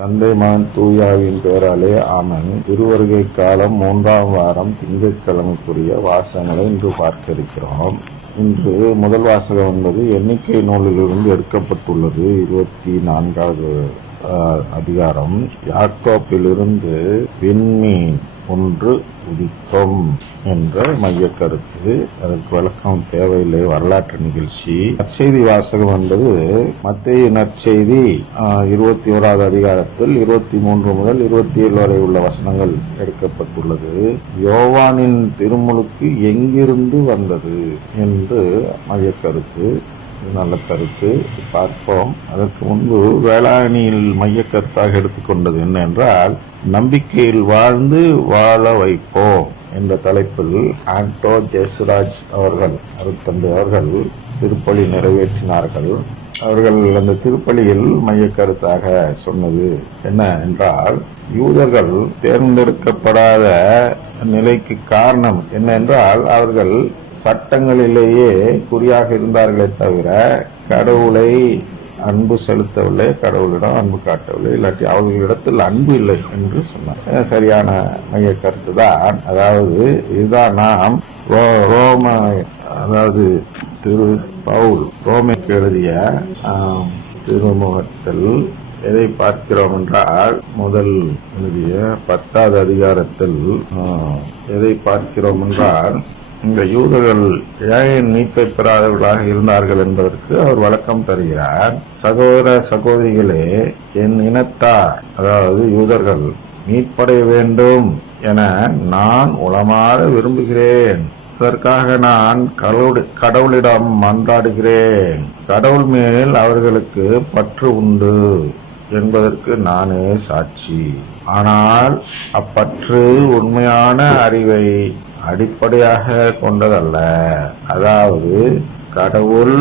தந்தை மகன் தூயாவின் பெயராலே ஆமன். திருவருகை காலம் 3ஆம் வாரம் திங்கட்கிழமைக்குரிய வாசகங்களை இன்று பார்க்க இருக்கிறோம். இன்று முதல் வாசகம் என்பது எண்ணிக்கை நூலிலிருந்து எடுக்கப்பட்டுள்ளது. 24வது அதிகாரம். யாக்கோப்பிலிருந்து விண்மீன் ஒன்று உதிக்கும் என்ற மைய கருத்து. அதற்கு விளக்கம் தேவையில்லை, வரலாற்று நிகழ்ச்சி. நற்செய்தி வாசகம் என்பது மத்தேயு நற்செய்தி 21வது அதிகாரத்தில் 23 முதல் 27 வரை உள்ள வசனங்கள் எடுக்கப்பட்டுள்ளது. யோவானின் திருமுழுக்கு எங்கிருந்து வந்தது என்று மைய கருத்து. நல்ல கருத்து, பார்ப்போம். அதற்கு முன்பு வேளாண்மையில் மைய கருத்தாக எடுத்துக்கொண்டது என்ன என்றால், நம்பிக்கையில் வாழ்ந்து வாழ வைப்போம் என்ற தலைப்பில் ஆண்டோ ஜெசுராஜ் அவர்கள், அருட்தந்தை அவர்கள் திருப்பலி நிறைவேற்றினார்கள். அவர்கள் அந்த திருப்பலியில் மைய கருத்தாக சொன்னது என்ன என்றால், யூதர்கள் தேர்ந்தெடுக்கப்படாத நிலைக்கு காரணம் என்ன என்றால், அவர்கள் சட்டங்களிலேயே குறியாக இருந்தார்களே தவிர கடவுளை அன்பு செலுத்தவில்லை, கடவுளிடம் அன்பு காட்டவில்லை, இல்லாட்டி அவர்களிடத்தில் அன்பு இல்லை என்று சொன்னார். சரியான மைய கருத்து தான். அதாவது இதுதான் நாம் திரு பவுல் ரோமைக்கு எழுதிய திருமுகத்தில் எதை பார்க்கிறோம் என்றால், முதல் எழுதிய 10வது அதிகாரத்தில் எதை பார்க்கிறோம் என்றால், இந்த யூதர்கள் ஏன் மீட்பை பெறாதவர்களாக இருந்தார்கள் என்பதற்கு அவர் வழக்கம் தருகிறார். சகோதர சகோதரிகளே, என் இனத்தார், அதாவது யூதர்கள் மீட்படைய வேண்டும் என நான் உளமாற விரும்புகிறேன். அதற்காக நான் கடவுளிடம் மன்றாடுகிறேன். கடவுள் மேல் அவர்களுக்கு பற்று உண்டு என்பதற்கு நானே சாட்சி. ஆனால் அப்பற்று உண்மையான அறிவை அடிப்படையாக கொண்டதல்ல. அதாவது கடவுள்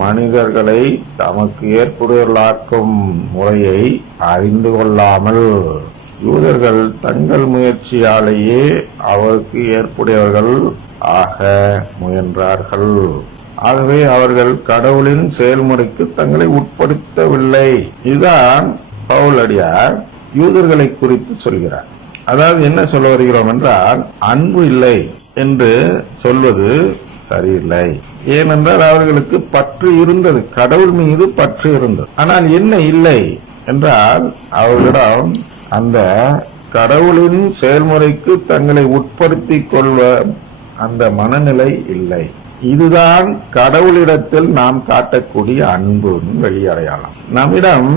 மனிதர்களை தமக்கு ஏற்புடையவர்களாக்கும் முறையை அறிந்து கொள்ளாமல் யூதர்கள் தங்கள் முயற்சியாலேயே அவருக்கு ஏற்புடையவர்கள் ஆக முயன்றார்கள். ஆகவே அவர்கள் கடவுளின் செயல்முறைக்கு தங்களை உட்படுத்தவில்லை. இதுதான் பவுலடியார் யூதர்களை குறித்து சொல்கிறார். அதாவது என்ன சொல்ல வருகிறோம் என்றால், அன்பு இல்லை என்று சொல்வது சரியில்லை. ஏனென்றால் அவர்களுக்கு பற்று இருந்தது, கடவுள் மீது பற்று இருந்தது. ஆனால் என்ன இல்லை என்றால், அவர்களிடம் அந்த கடவுளின் செயல்முறைக்கு தங்களை உட்படுத்திக் கொள்வ அந்த மனநிலை இல்லை. இதுதான் கடவுளிடத்தில் நாம் காட்டக்கூடிய அன்புன்னு வெளியடையாளம். நம்மிடம்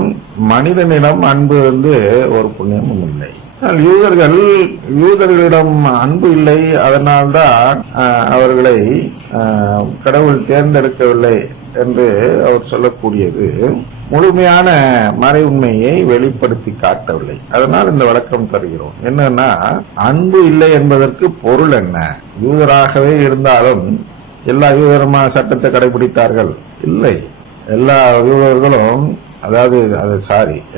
மனிதனிடம் அன்பு ஒரு புண்ணியமும் இல்லை. யூதர்களிடம் அன்பு இல்லை. அதனால்தான் அவர்களை கடவுள் தேர்ந்தெடுக்கவில்லை என்று அவர் சொல்லக்கூடியது முழுமையான மறை உண்மையை வெளிப்படுத்தி காட்டவில்லை. அதனால் இந்த விளக்கம் தருகிறோம். என்னன்னா, அன்பு இல்லை என்பதற்கு பொருள் என்ன? யூதராகவே இருந்தாலும் எல்லா யூதருமா சட்டத்தை கடைபிடித்தார்கள்? இல்லை. எல்லா யூதர்களும்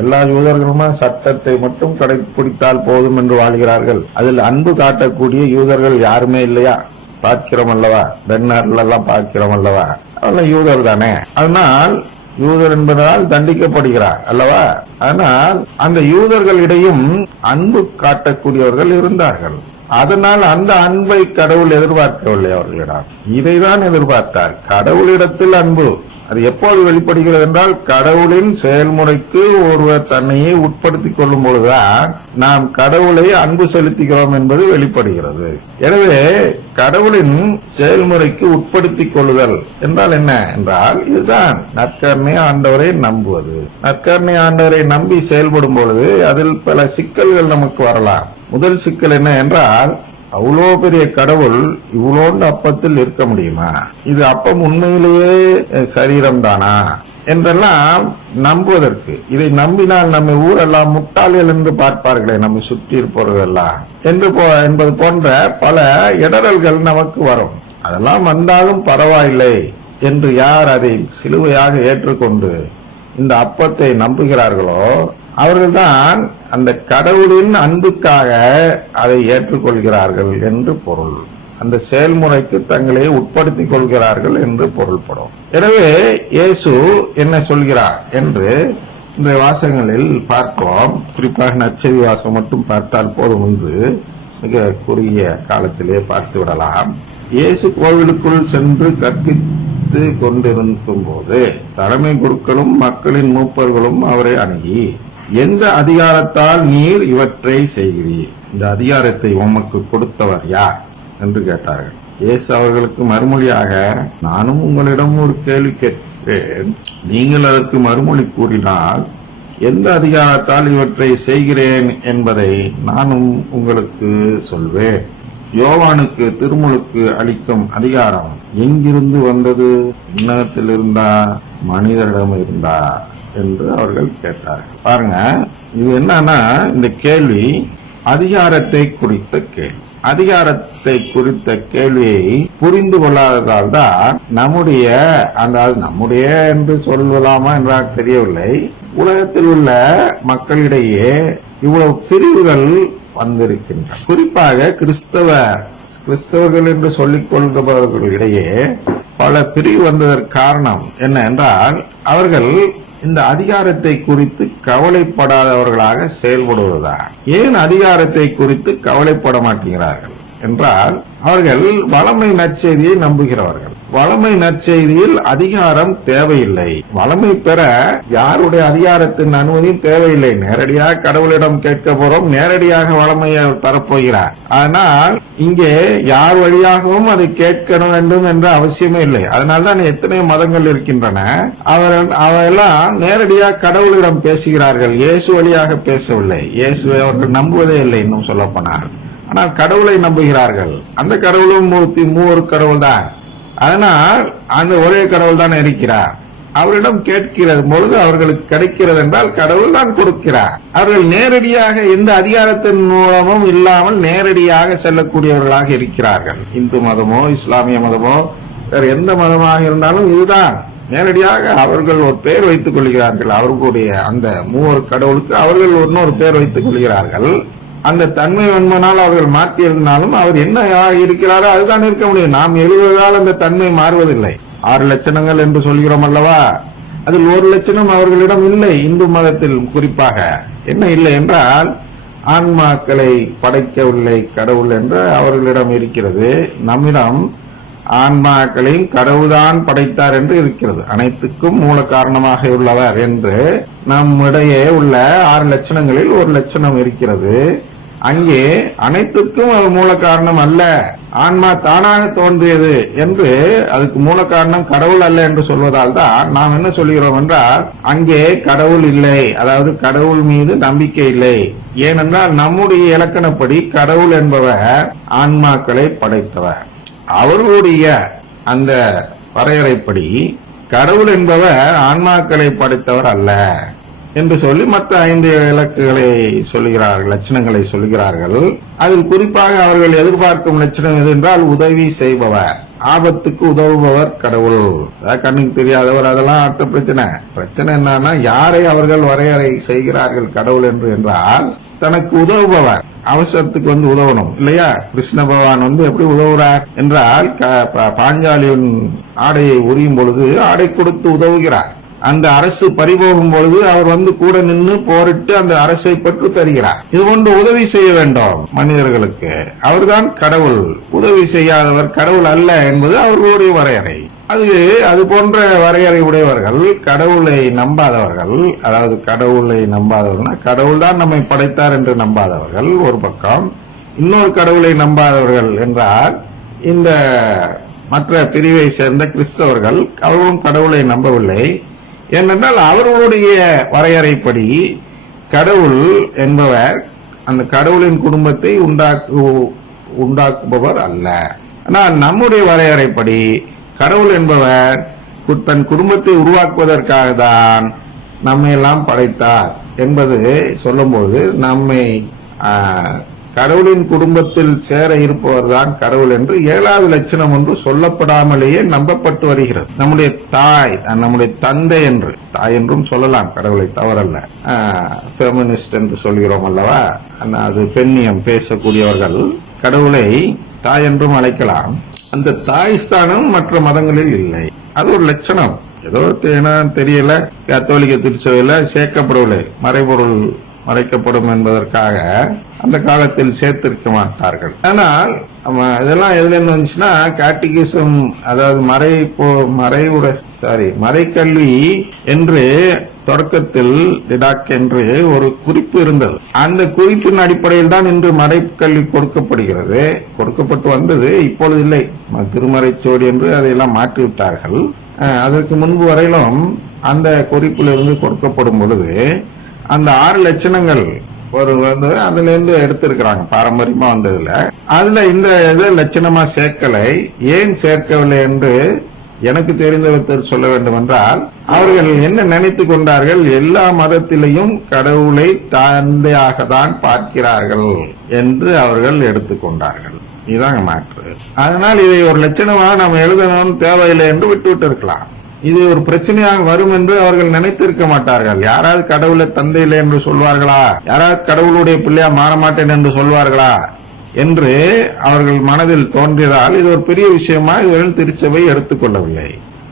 எல்லா யூதர்களுமா சட்டத்தை மட்டும் கடைபிடித்தால் போதும் என்று வாழ்கிறார்கள். அதில் அன்பு காட்டக்கூடிய யூதர்கள் யாருமே இல்லையா? பார்க்கிறோம் அல்லவா? பெண்ணார்கள் எல்லாம் பார்க்கிறோம் அல்லவா? அதெல்லாம் யூதர் தானே. அதனால் யூதர் என்பதால் தண்டிக்கப்படுகிறார் அல்லவா? அதனால் அந்த யூதர்களிடையும் அன்பு காட்டக்கூடியவர்கள் இருந்தார்கள். அதனால் அந்த அன்பை கடவுள் எதிர்பார்க்கவில்லை அவர்களிடம். இதைதான் எதிர்பார்த்தார், கடவுளிடத்தில் அன்பு. அது எப்போது வெளிப்படுகிறது என்றால், கடவுளின் செயல்முறைக்கு ஒருவர் தன்னையே உட்படுத்திக் கொள்ளும் பொழுதுதான் நாம் கடவுளை அன்பு செலுத்துகிறோம் என்பது வெளிப்படுகிறது. எனவே கடவுளின் செயல்முறைக்கு உட்படுத்திக் கொள்ளுதல் என்றால் என்ன என்றால், இதுதான் நற்கருணை ஆண்டவரை நம்புவது. நற்கருணை ஆண்டவரை நம்பி செயல்படும் பொழுது அதில் பல சிக்கல்கள் நமக்கு வரலாம். முதல் சிக்கல் என்ன என்றால், அவ்வளோ பெரிய கடவுள் இவ்வளோண்டு அப்பத்தில் இருக்க முடியுமா? இது அப்பம் உண்மையிலேயே சரீரம் தானா என்றெல்லாம் நம்புவதற்கு, இதை நம்பினால் நம்மை ஊரெல்லாம் முட்டாள்கள் என்று பார்ப்பார்களே, நம்மை சுற்றி இருப்பவர்களெல்லாம் என்பது போன்ற பல இடரல்கள் நமக்கு வரும். அதெல்லாம் வந்தாலும் பரவாயில்லை என்று யார் அதை சிலுவையாக ஏற்றுக்கொண்டு இந்த அப்பத்தை நம்புகிறார்களோ அவர்கள்தான் அந்த கடவுளின் அன்புக்காக அதை ஏற்றுக்கொள்கிறார்கள் என்று பொருள். அந்த செயல்முறைக்கு தங்களை உட்படுத்திக் கொள்கிறார்கள் என்று பொருள்படும். எனவே இயேசு என்ன சொல்கிறார் என்று இந்த வாசகங்களில் பார்ப்போம். குறிப்பாக நற்செய்தி வாசகம் மட்டும் பார்த்தால் போதும் என்று மிக குறுகிய காலத்திலே பார்த்து விடலாம். இயேசு கோவிலுக்குள் சென்று கற்பித்து கொண்டிருக்கும் போது தலைமை குருக்களும் மக்களின் மூப்பர்களும் அவரை அணுகி, எந்த அதிகாரத்தால் நீர் இவற்றை செய்கிறீர்? இந்த அதிகாரத்தை உமக்கு கொடுத்தவர் யார் என்று கேட்டார்கள். இயேசு அவர்களுக்கு மறுமொழியாக, நானும் உங்களிடம் ஒரு கேள்வி கேட்கிறேன், நீங்கள் அதற்கு மறுமொழி கூறினால் எந்த அதிகாரத்தால் இவற்றை செய்கிறேன் என்பதை நானும் உங்களுக்கு சொல்வேன். யோவானுக்கு திருமுழுக்கு அளிக்கும் அதிகாரம் எங்கிருந்து வந்தது? விண்ணகத்தில் இருந்தா மனிதரிடம் இருந்தா என்று அவர்கள் கேட்டார்கள். பாருங்க, இது என்னன்னா, இந்த கேள்வி அதிகாரத்தை குறித்த கேள்வி. அதிகாரத்தை குறித்த கேள்வியை புரிந்து கொள்ளாததால் தான் நம்முடைய என்று சொல்வலாமா என்றால் தெரியவில்லை, உலகத்தில் உள்ள மக்களிடையே இவ்வளவு பிரிவுகள் வந்திருக்கின்றன. குறிப்பாக கிறிஸ்தவர்கள் என்று சொல்லிக் கொள்பவர்களிடையே பல பிரிவு வந்ததற்கு காரணம் என்ன என்றால், அவர்கள் இந்த அதிகாரத்தை குறித்து கவலைப்படாதவர்களாக செயல்படுவதுதான். ஏன் அதிகாரத்தை குறித்து கவலைப்பட மாட்டேங்கிறார்கள் என்றால், அவர்கள் வளமை நற்செய்தியை நம்புகிறவர்கள். வளமை நற்செய்தியில் அதிகாரம் தேவையில்லை. வளமை பெற யாருடைய அதிகாரத்தின் அனுமதியும் தேவையில்லை. நேரடியாக கடவுளிடம் கேட்க போறோம், நேரடியாக வளமையை தரப்போகிறார். ஆனால் இங்கே யார் வழியாகவும் அதை கேட்க வேண்டும் என்ற அவசியமே இல்லை. அதனால்தான் எத்தனை மதங்கள் இருக்கின்றன. அவையெல்லாம் நேரடியாக கடவுளிடம் பேசுகிறார்கள், இயேசு வழியாக பேசவில்லை. இயேசுவை அவர்கள் நம்புவதே இல்லை இன்னும் சொல்ல போனால். ஆனால் கடவுளை நம்புகிறார்கள். அந்த கடவுளும் மூவொரு கடவுள் தான். அதனால் அந்த ஒரே கடவுள் தான் இருக்கிறார். அவரிடம் கேட்கிறது பொழுது அவர்களுக்கு கிடைக்கிறது என்றால் கடவுள் தான் கொடுக்கிறார். அவர்கள் நேரடியாக எந்த அதிகாரத்தின் மூலமும் இல்லாமல் நேரடியாக செல்லக்கூடியவர்களாக இருக்கிறார்கள். இந்து மதமோ இஸ்லாமிய மதமோ வேற எந்த மதமாக இருந்தாலும் இதுதான். நேரடியாக அவர்கள் ஒரு பெயர் வைத்துக் கொள்கிறார்கள். அவர்களுடைய அந்த மூவர் கடவுளுக்கு அவர்கள் இன்னொரு பெயர் வைத்துக் கொள்கிறார்கள். அந்த தன்மை வன்மனால் அவர்கள் மாற்றி இருந்தாலும் அவர் என்ன இருக்கிறாரோ அதுதான் இருக்க முடியும். நாம் எழுதுவதால் அந்த தன்மை மாறுவதில்லை. 6 லட்சணங்கள் என்று சொல்கிறோம் அல்லவா, அதில் 1 லட்சணம் அவர்களிடம் இல்லை. இந்து மதத்தில் குறிப்பாக என்ன இல்லை என்றால், ஆன்மாக்களை படைக்கவில்லை கடவுள் என்று அவர்களிடம் இருக்கிறது. நம்மிடம் ஆன்மாக்களையும் கடவுள்தான் படைத்தார் என்று இருக்கிறது. அனைத்துக்கும் மூல காரணமாக உள்ளவர் என்று நம்மிடையே உள்ள 6 லட்சணங்களில் 1 லட்சணம் இருக்கிறது. அங்கே அனைத்துக்கும் அவர் மூல காரணம் அல்ல, ஆன்மா தானாக தோன்றியது என்று அதுக்கு மூல காரணம் கடவுள் அல்ல என்று சொல்வதால் தான் நாம் என்ன சொல்கிறோம் என்றால், அங்கே கடவுள் இல்லை, அதாவது கடவுள் மீது நம்பிக்கை இல்லை. ஏனென்றால் நம்முடைய இலக்கணப்படி கடவுள் என்பவர் ஆன்மாக்களை படைத்தவர். அவர்களுடைய அந்த வரையறைப்படி கடவுள் என்பவர் ஆன்மாக்களை படைத்தவர் அல்ல என்று சொல்லி மற்ற 5 இலக்குகளை சொல்லுகிறார்கள், லட்சணங்களை சொல்லுகிறார்கள். அதில் குறிப்பாக அவர்கள் எதிர்பார்க்கும் லட்சணம் எது என்றால், உதவி செய்பவர், ஆபத்துக்கு உதவுபவர் கடவுள். கண்ணுக்கு தெரியாதவர், அதெல்லாம் அடுத்த பிரச்சனை என்னன்னா, யாரை அவர்கள் வரையறை செய்கிறார்கள் கடவுள் என்று என்றால், தனக்கு உதவுபவர். அவசரத்துக்கு உதவணும் இல்லையா? கிருஷ்ண பகவான் எப்படி உதவுறார் என்றால், பாஞ்சாலியின் ஆடையை உரியும் பொழுது ஆடை கொடுத்து உதவுகிறார். அந்த அரசு பறிபோகும் பொழுது அவர் கூட நின்று போரிட்டு அந்த அரசை பெற்று தருகிறார். இது கொண்டு உதவி செய்ய வேண்டும் மனிதர்களுக்கு. அவர்தான் கடவுள். உதவி செய்யாதவர் கடவுள் அல்ல என்பது அவர்களுடைய வரையறை. அது போன்ற வரையறை உடையவர்கள் கடவுளை நம்பாதவர்கள். அதாவது கடவுளை நம்பாதவர்கள், கடவுள் தான் நம்மை படைத்தார் என்று நம்பாதவர்கள் ஒரு பக்கம். இன்னொரு கடவுளை நம்பாதவர்கள் என்றால் இந்த மற்ற பிரிவை சேர்ந்த கிறிஸ்தவர்கள். அவர்களும் கடவுளை நம்பவில்லை. ஏனென்றால் அவர்களுடைய வரையறைப்படி கடவுள் என்பவர் அந்த கடவுளின் குடும்பத்தை உண்டாக்குபவர் அல்ல. ஆனால் நம்முடைய வரையறைப்படி கடவுள் என்பவர் தன் குடும்பத்தை உருவாக்குவதற்காக தான் நம்மை எல்லாம் படைத்தார் என்பது சொல்லும்போது, நம்மை கடவுளின் குடும்பத்தில் சேர இருப்பவர் தான் கடவுள் என்று 7வது லட்சணம் ஒன்று சொல்லப்படாமலேயே நம்பப்பட்டு வருகிறது. நம்முடைய தாய், நம்முடைய தந்தை என்று, தாய் என்றும் சொல்லலாம், கடவுளை தவறல்ல. ஃபெமினிஸ்ட் என்று சொல்கிறோம் அல்லவா, அது பெண்ணியம் பேசக்கூடியவர்கள் கடவுளை தாய் என்றும் அழைக்கலாம். அந்த தாய் ஸ்தானம் மற்ற மதங்களில் இல்லை. அது ஒரு லட்சணம். ஏதோ தெரியல, கத்தோலிக்க திருச்சபையில சேர்க்கப்படவில்லை, மறைபொருள் மறைக்கப்படும் என்பதற்காக அந்த காலத்தில் சேர்த்திருக்க மாட்டார்கள். ஆனால் இதெல்லாம் எதுல இருந்து வந்துச்சுன்னா, கேட்டிகிசம், அதாவது மறைக்கல்வி என்று தொடக்கத்தில் டிடாக் என்று ஒரு குறிப்பு இருந்தது. அந்த குறிப்பின் அடிப்படையில் தான் இன்று மறைக்கல்வி கொடுக்கப்படுகிறது, கொடுக்கப்பட்டு வந்தது. இப்பொழுது இல்லை, திருமறைச்சோடி என்று அதையெல்லாம் மாற்றிவிட்டார்கள். அதற்கு முன்பு வரையிலும் அந்த குறிப்பிலிருந்து கொடுக்கப்படும் பொழுது அந்த 6 லட்சணங்கள் ஒரு அதுல இருந்து எடுத்திருக்கிறாங்க, பாரம்பரியமா வந்ததுல. அதுல இந்த இது லட்சணமா சேர்க்கலை. ஏன் சேர்க்கவில்லை என்று எனக்கு தெரிந்தவர்கள் சொல்ல வேண்டும் என்றால், அவர்கள் என்ன நினைத்து கொண்டார்கள், எல்லா மதத்திலையும் கடவுளை தந்தையாக தான் பார்க்கிறார்கள் என்று அவர்கள் எடுத்துக்கொண்டார்கள். இதுதாங்க மாற்று. அதனால் இதை ஒரு லட்சணமாக நாம் எழுதணும் தேவையில்லை என்று விட்டுவிட்டு இருக்கலாம். இது ஒரு பிரச்சனையாக வரும் என்று அவர்கள் நினைத்திருக்க மாட்டார்கள். யாராவது கடவுளை தந்தை இல்லை என்று சொல்வார்களா, யாராவது கடவுளுடைய பிள்ளையா மாற மாட்டேன் என்று சொல்வார்களா என்று அவர்கள் மனதில் தோன்றியதால் இது ஒரு பெரிய விஷயமா இதுவரை திருச்சபை எடுத்துக்கொள்ளவில்லை.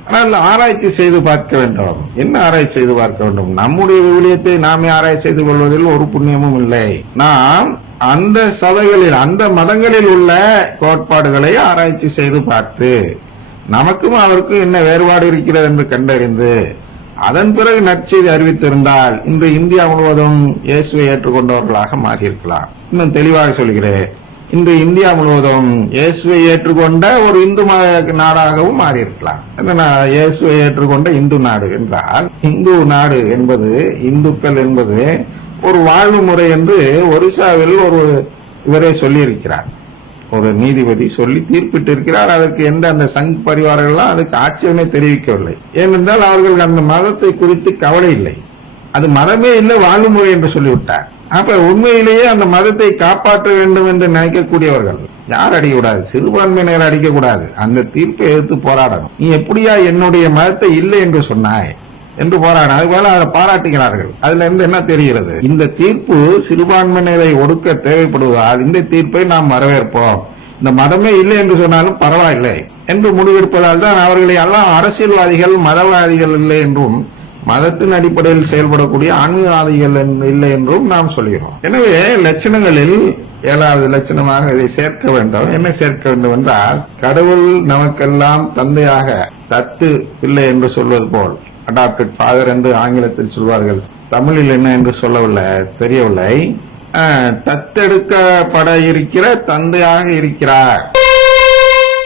ஆனால் ஆராய்ச்சி செய்து பார்க்க வேண்டும். என்ன ஆராய்ச்சி செய்து பார்க்க வேண்டும்? நம்முடைய விவிலியத்தை நாமே ஆராய்ச்சி செய்து கொள்வதில் ஒரு புண்ணியமும் இல்லை. நாம் அந்த சபைகளில், அந்த மதங்களில் உள்ள கோட்பாடுகளை ஆராய்ச்சி செய்து பார்த்து நமக்கும் அவருக்கும் என்ன வேறுபாடு இருக்கிறது என்று கண்டறிந்து அதன் பிறகு நற்செய்தி அறிவித்திருந்தால் இன்று இந்தியா முழுவதும் இயேசுவை ஏற்றுக்கொண்டவர்களாக மாறியிருக்கலாம். இன்னும் தெளிவாக சொல்கிறேன், இன்று இந்தியா முழுவதும் இயேசுவை ஏற்றுக்கொண்ட ஒரு இந்து நாடாகவும் மாறியிருக்கலாம். இயேசுவை ஏற்றுக்கொண்ட இந்து நாடு என்றால், இந்து நாடு என்பது, இந்துக்கள் என்பது ஒரு வாழ்வு முறை என்று ஒரிசாவில் ஒரு இவரே சொல்லி இருக்கிறார், ஒரு நீதிபதி சொல்லி தீர்ப்பிட்டு இருக்கிறார். அதற்கு எந்த அந்த சங் பரிவாரங்கள்லாம் அதுக்கு ஆட்சேபனை தெரிவிக்கவில்லை. ஏனென்றால் அவர்களுக்கு அந்த மதத்தை குறித்து கவலை இல்லை, அது மதமே இல்லை, வாழ்வு முறை என்று சொல்லிவிட்டார். அப்ப உண்மையிலேயே அந்த மதத்தை காப்பாற்ற வேண்டும் என்று நினைக்கக்கூடியவர்கள் யார் அடிக்கக்கூடாது? சிறுபான்மையினர் அடிக்கக்கூடாது. அந்த தீர்ப்பை எதிர்த்து போராடணும். நீ எப்படியா என்னுடைய மதத்தை இல்லை என்று சொன்னாய் என்று போராட, அதுபோல அதை பாராட்டுகிறார்கள். அதுல இருந்து என்ன தெரிகிறது? இந்த தீர்ப்பு சிறுபான்மையினரை ஒடுக்க தேவைப்படுவதால் இந்த தீர்ப்பை நாம் வரவேற்போம், இந்த மதமே இல்லை என்று சொன்னாலும் பரவாயில்லை என்று முடிவெடுப்பதால் தான் அவர்களை எல்லாம் அரசியல்வாதிகள், மதவாதிகள் இல்லை என்றும், மதத்தின் அடிப்படையில் செயல்படக்கூடிய ஆன்மீகவாதிகள் இல்லை என்றும் நாம் சொல்கிறோம். எனவே லட்சணங்களில் 7வது லட்சணமாக இதை சேர்க்க வேண்டும். என்ன சேர்க்க வேண்டும் என்றால், கடவுள் நமக்கெல்லாம் தந்தையாக, தத்து பிள்ளை என்று சொல்வது போல், அடாப்டட் ஃபாதர் என்று ஆங்கிலத்தில் சொல்வார்கள், தமிழில் என்ன என்று சொல்லவில்லை, தெரியவில்லை. தத்தெடுக்கப்பட இருக்கிற தந்தையாக இருக்கிறார்.